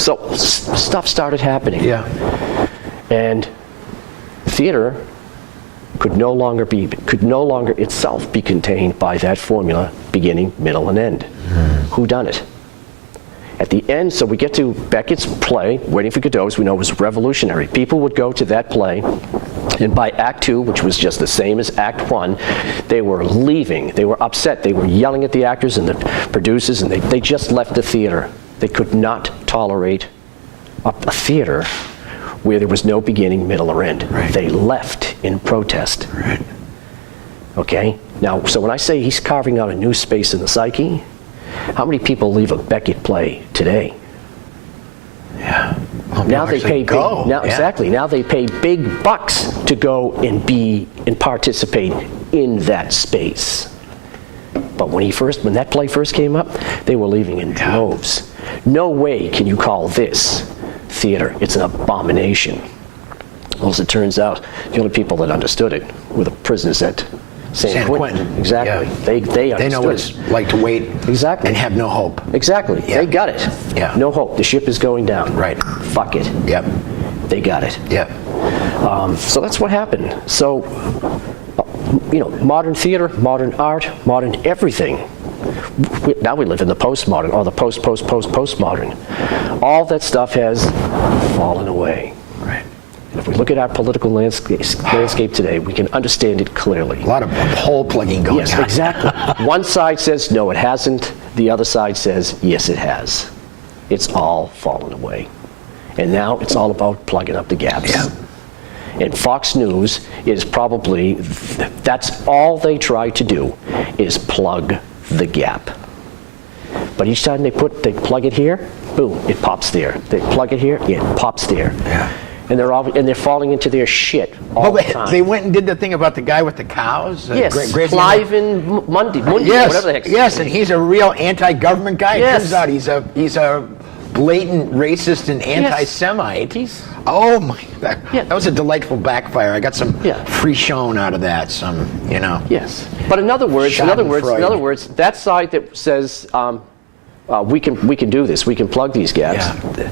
So stuff started happening. Yeah. And theater could no longer itself be contained by that formula, beginning, middle, and end. Who done it? At the end, so we get to Beckett's play, Waiting for Godot, as we know, was revolutionary. People would go to that play, and by Act 2, which was just the same as Act 1, they were leaving. They were upset. They were yelling at the actors and the producers, and they just left the theater. They could not tolerate a theater where there was no beginning, middle, or end. Right. They left in protest. Right. Okay? Now, so when I say he's carving out a new space in the psyche, how many people leave a Beckett play today? Yeah. Well, Now they pay go. big, exactly. Now they pay big bucks to go and be and participate in that space. But when that play first came up, they were leaving in droves. No way can you call this theater. It's an abomination. Well, as it turns out, the only people that understood it were the prisoners at San Quentin. Exactly. Yeah. They understood. They know what it's like to wait. Exactly. And have no hope. Exactly. Yeah. They got it. Yeah. No hope. The ship is going down. Right. Fuck it. Yep. They got it. Yep. So that's what happened. So, modern theater, modern art, modern everything. Now we live in the postmodern, or the postmodern. All that stuff has fallen away. Right. And if we we look at our political landscape today, we can understand it clearly. A lot of hole plugging going on. Yes, exactly. One side says, no, it hasn't. The other side says, yes, it has. It's all fallen away. And now it's all about plugging up the gaps. Yeah. And Fox News is probably, that's all they try to do, is plug the gap. But each time they plug it here, boom, it pops there. They plug it here, it pops there. Yeah. And they're falling into their shit all the time. They went and did the thing about the guy with the cows. Yes, Cliven Mundy, yes, whatever the heck. yes, and he's a real anti-government guy. Yes. It turns out he's a blatant racist and anti-Semite. He's- Oh my! That Yeah. was a delightful backfire. I got some Yeah. free shown out of that. Some, you know. Yes, but in other words, Schadenfreude. that side that says we can do this, we can plug these gaps. Yeah.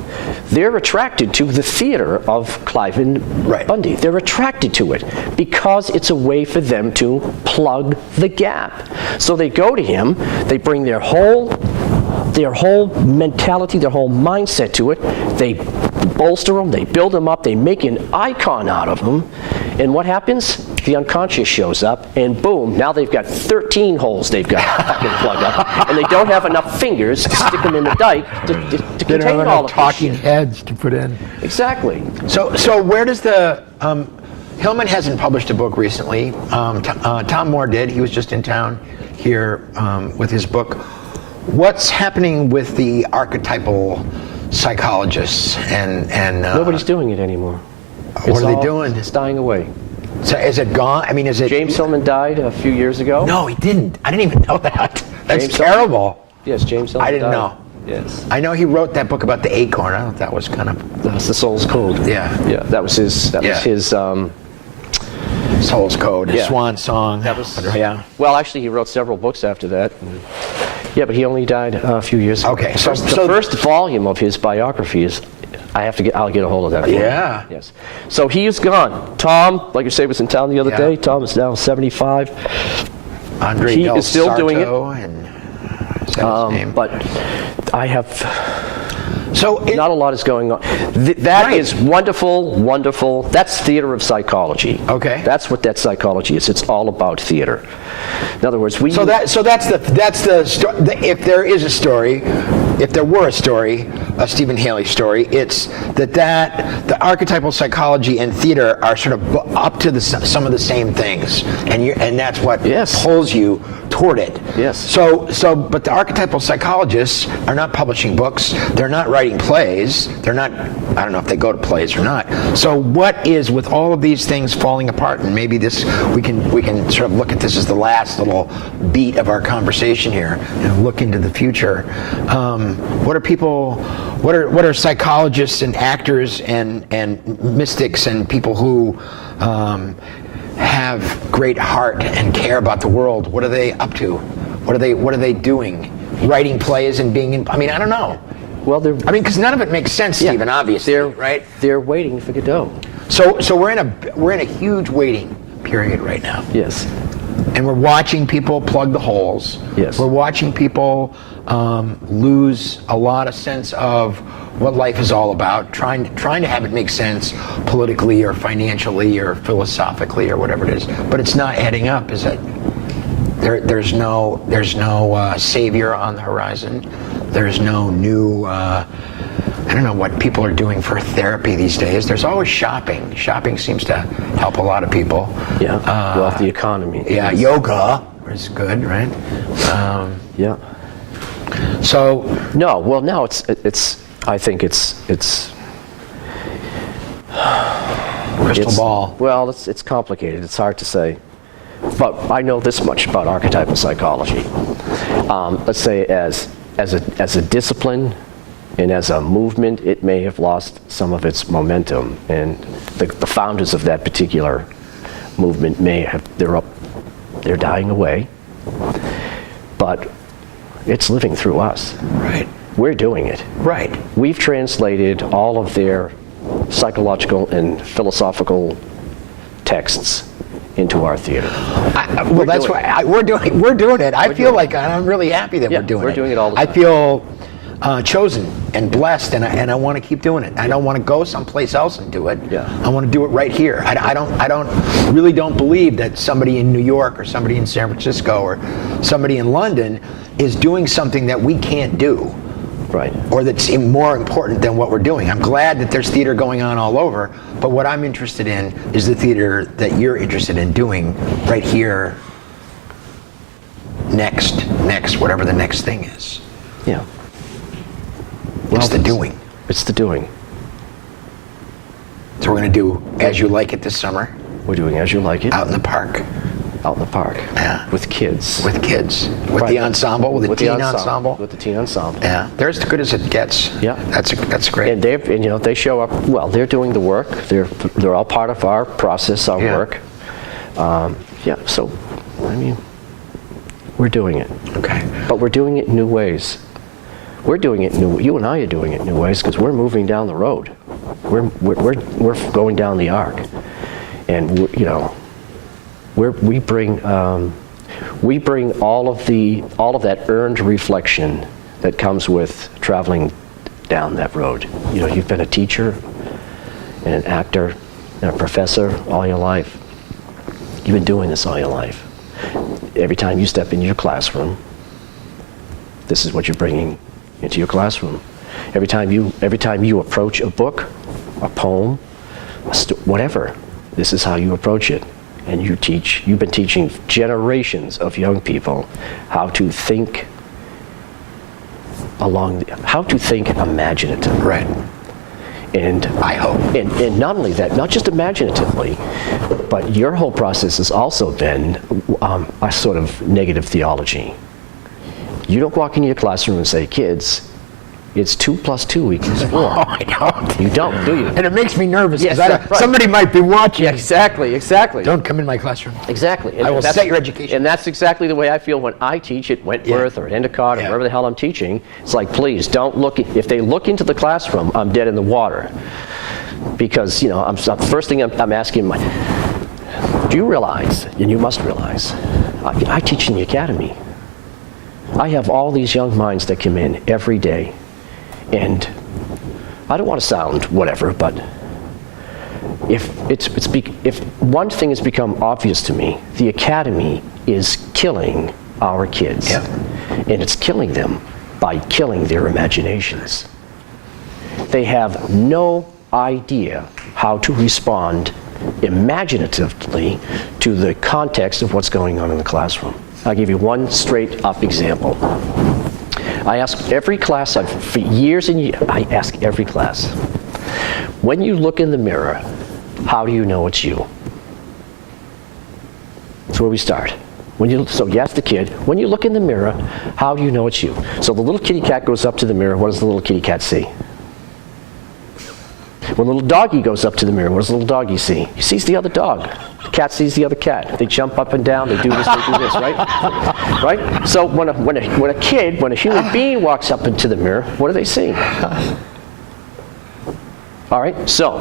They're attracted to the theater of Cliven Right. Bundy. They're attracted to it because it's a way for them to plug the gap. So they go to him. They bring their whole mentality, their whole mindset to it. They bolster them, they build them up, they make an icon out of them. And what happens? The unconscious shows up, and boom, now they've got 13 holes they've got to fucking plug up, and they don't have enough fingers to stick them in the dike to contain all of this talking shit. heads to put in. Exactly. So where does the Hillman hasn't published a book recently. Tom Moore did. He was just in town here with his book. What's happening with the archetypal psychologists and Nobody's doing it anymore. What are they doing? It's dying away. So is it gone? I mean, is it? James Hillman died a few years ago. No, he didn't. I didn't even know that. That's James terrible. Yes, James Hillman I didn't died. know. Yes. I know he wrote that book about the acorn. I thought that was kind of That's the Soul's Code. Yeah. Yeah, that was his. That Yeah. was his. Soul's Code, Yeah. Swan Song. That was. Yeah. Well, actually, he wrote several books after that. Yeah, but he only died a few years ago. Okay, So so the first volume of his biography is. I'll get a hold of that. For you. Yeah. Yes. So he is gone. Tom, like you say, was in town the other Yeah. day. Tom is now 75. Andre He Del is still doing it. Sarto, and is that his name? But I have. So Not a lot is going on. That Right. is wonderful, wonderful. That's theater of psychology. Okay. That's what that psychology is. It's all about theater. In other words, that's the story. If there is a story, if there were a story, a Stephen Haley story, it's that the archetypal psychology and theater are sort of up to some of the same things, and that's what Yes. pulls you toward it. Yes. So, but the archetypal psychologists are not publishing books. They're not writing plays. They're not. I don't know if they go to plays or not. So, what is with all of these things falling apart? And maybe we can sort of look at this as the last little beat of our conversation here and look into the future. What are people? What are psychologists and actors and mystics and people who have great heart and care about the world? What are they up to? What are they doing? Writing plays and being in? I mean, I don't know. Well, because none of it makes sense, Stephen. Obviously, right? They're waiting for Godot. So we're in a huge waiting period right now. Yes. And we're watching people plug the holes. Yes. We're watching people lose a lot of sense of what life is all about, trying to have it make sense politically or financially or philosophically or whatever it is. But it's not adding up, is it? There's no savior on the horizon. There's no new. I don't know what people are doing for therapy these days. There's always shopping. Shopping seems to help a lot of people. Yeah. Well, the economy. Yeah, yoga is good, right? Yeah. So No. Well, now it's. I think it's. crystal ball. Well, it's complicated. It's hard to say. But I know this much about archetypal psychology. Let's say as a discipline and as a movement, it may have lost some of its momentum. And the founders of that particular movement they're dying away. But it's living through us. Right. We're doing it. Right. We've translated all of their psychological and philosophical texts into our theater. We're doing it. I feel like I'm really happy that Yeah, we're doing it. we're doing it all the time. I feel chosen and blessed, and I want to keep doing it. I don't want to go someplace else and do it. Yeah. I want to do it right here. I don't believe that somebody in New York or somebody in San Francisco or somebody in London is doing something that we can't do. Right. Or that's even more important than what we're doing. I'm glad that there's theater going on all over, but what I'm interested in is the theater that you're interested in doing right here, next, whatever the next thing is. Yeah. It's the doing. It's the doing. So we're going to do As You Like It this summer. We're doing As You Like It. Out in the park. Out in the park. Yeah. With kids. With kids. With Right. the ensemble, with the teen ensemble. With the teen ensemble. Yeah. They're as good as it gets. Yeah. That's great. And they show up, well, they're doing the work. They're all part of our process, our work. So, I mean, we're doing it. Okay. But we're doing it in new ways. We're doing it you and I are doing it in new ways because we're moving down the road. We're going down the arc. And we bring all of that earned reflection that comes with traveling down that road. You've been a teacher and an actor and a professor all your life. You've been doing this all your life. Every time you step into your classroom, this is what you're bringing into your classroom. Every time you approach a book, a poem, whatever, this is how you approach it. And you've been teaching generations of young people how to think imaginatively. Right. And I hope. And not only that, not just imaginatively, but your whole process has also been a sort of negative theology. You don't walk into your classroom and say, kids, it's 2 + 2 = 4. Oh, I don't. You don't, do you? And it makes me nervous because Yes, right. somebody might be watching. Yeah, exactly. Don't come in my classroom. Exactly. And I will that's- set your education. And that's exactly the way I feel when I teach at Wentworth or at Endicott or wherever the hell I'm teaching. It's like, please don't look. If they look into the classroom, I'm dead in the water. Because, the first thing I'm asking do you realize, and you must realize, I teach in the academy. I have all these young minds that come in every day. And I don't want to sound whatever, but if one thing has become obvious to me, the academy is killing our kids. Yeah. And it's killing them by killing their imaginations. They have no idea how to respond imaginatively to the context of what's going on in the classroom. I'll give you one straight up example. I ask every class, for years and years, I ask every class, when you look in the mirror, how do you know it's you? That's where we start. So you ask the kid, when you look in the mirror, how do you know it's you? So the little kitty cat goes up to the mirror, what does the little kitty cat see? When the little doggy goes up to the mirror, what does the little doggy see? He sees the other dog. The cat sees the other cat. They jump up and down, they do this, right? Right? So when a human being walks up into the mirror, what do they see? All right, so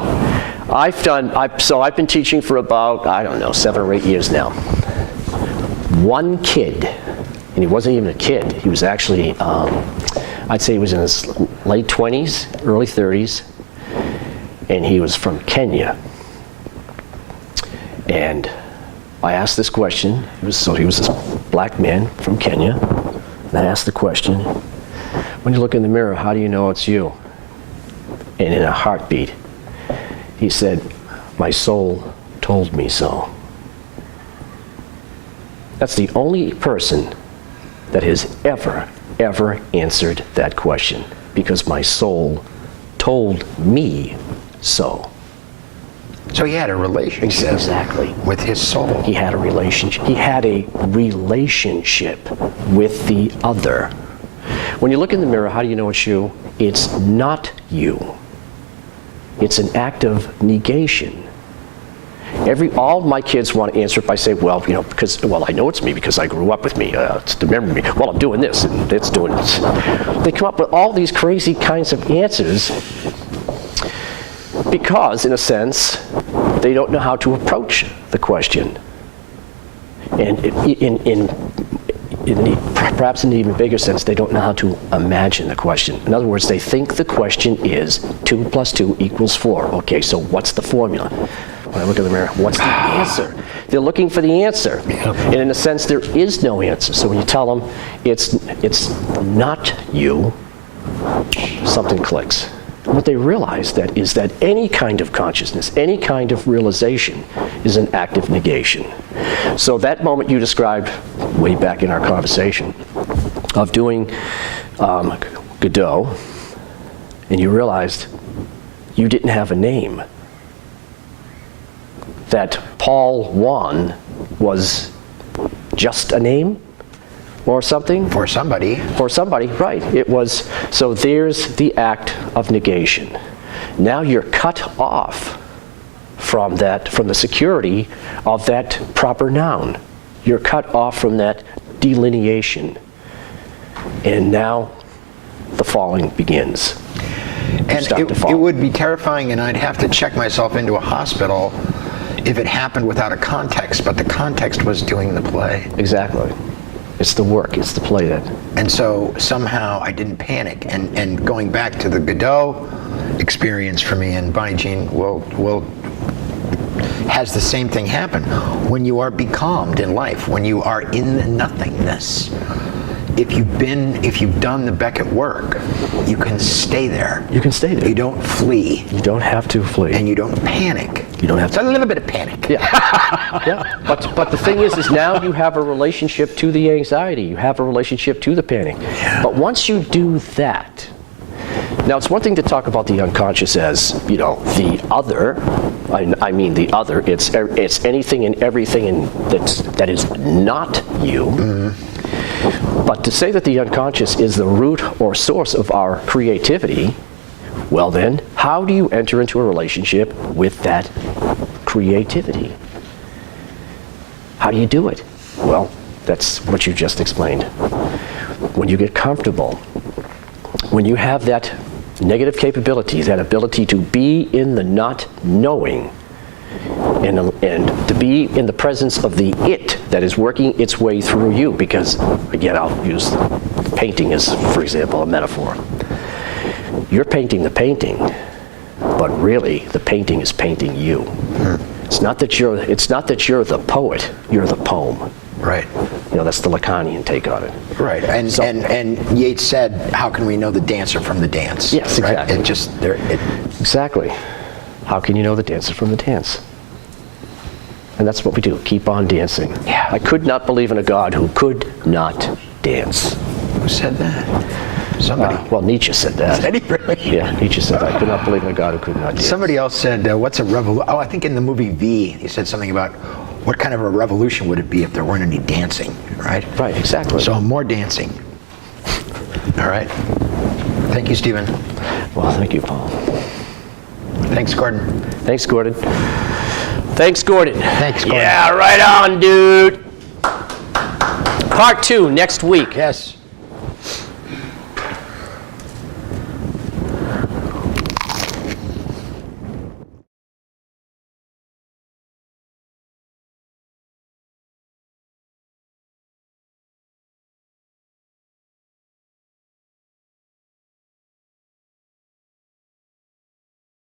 I've been teaching for about, 7 or 8 years now. One kid, and he wasn't even a kid, he was actually, I'd say he was in his late 20s, early 30s, and he was from Kenya. And I asked this question. He was this black man from Kenya. And I asked the question, when you look in the mirror, how do you know it's you? And in a heartbeat, he said, my soul told me so. That's the only person that has ever answered that question, because my soul told me so. So he had a relationship. Exactly. With his soul. He had a relationship. He had a relationship with the other. When you look in the mirror, how do you know it's you? It's not you. It's an act of negation. All my kids want to answer it by saying, because I know it's me because I grew up with me. It's the memory. Well, I'm doing this and it's doing this. They come up with all these crazy kinds of answers because, in a sense, they don't know how to approach the question. And perhaps in an even bigger sense, they don't know how to imagine the question. In other words, they think the question is 2 + 2 = 4. Okay, so what's the formula? When I look in the mirror, what's the answer? They're looking for the answer. And in a sense, there is no answer. So when you tell them it's not you, something clicks. What they realize is that any kind of consciousness, any kind of realization is an act of negation. So that moment you described way back in our conversation of doing Godot, and you realized you didn't have a name, that Paul Juan was just a name or something? For somebody. For somebody, right. It was, so there's the act of negation. Now you're cut off from the security of that proper noun. You're cut off from that delineation. And now the falling begins. And it would be terrifying, and I'd have to check myself into a hospital if it happened without a context, but the context was doing the play. Exactly. It's the work, it's the play that. And so somehow I didn't panic. And going back to the Godot experience for me, and Bonnie Jean has the same thing happen. When you are becalmed in life, when you are in the nothingness, if you've done the Beckett work, you can stay there. You can stay there. You don't flee. You don't have to flee. And you don't panic. You don't have to. It's a little bit of panic. Yeah. Yeah. But the thing is now you have a relationship to the anxiety. You have a relationship to the panic. Yeah. But once you do that, now it's one thing to talk about the unconscious as, the other. I mean the other. It's anything and everything that is not you. Mm-hmm. But to say that the unconscious is the root or source of our creativity, well then, how do you enter into a relationship with that creativity? How do you do it? Well, that's what you just explained. When you get comfortable, when you have that negative capability, that ability to be in the not knowing, and to be in the presence of the it that is working its way through you, because again I'll use painting as, for example, a metaphor. You're painting the painting, but really the painting is painting you. It's not that you're the poet, you're the poem. Right. That's the Lacanian take on it. Right. And Yeats said, how can we know the dancer from the dance? Yes, exactly. Right? Exactly. How can you know the dancer from the dance? And that's what we do, keep on dancing. Yeah. I could not believe in a God who could not dance. Who said that? Somebody. Well, Nietzsche said that. Did he really? Yeah, Nietzsche said that. I could not believe in a God who could not dance. Somebody else said, what's a revolution? Oh, I think in the movie V, he said something about what kind of a revolution would it be if there weren't any dancing, right? Right, exactly. So more dancing. All right. Thank you, Stephen. Well, thank you, Paul. Thanks, Gordon. Thanks, Gordon. Thanks, Gordon. Thanks, Gordon. Yeah, right on, dude. Part 2 next week. Yes.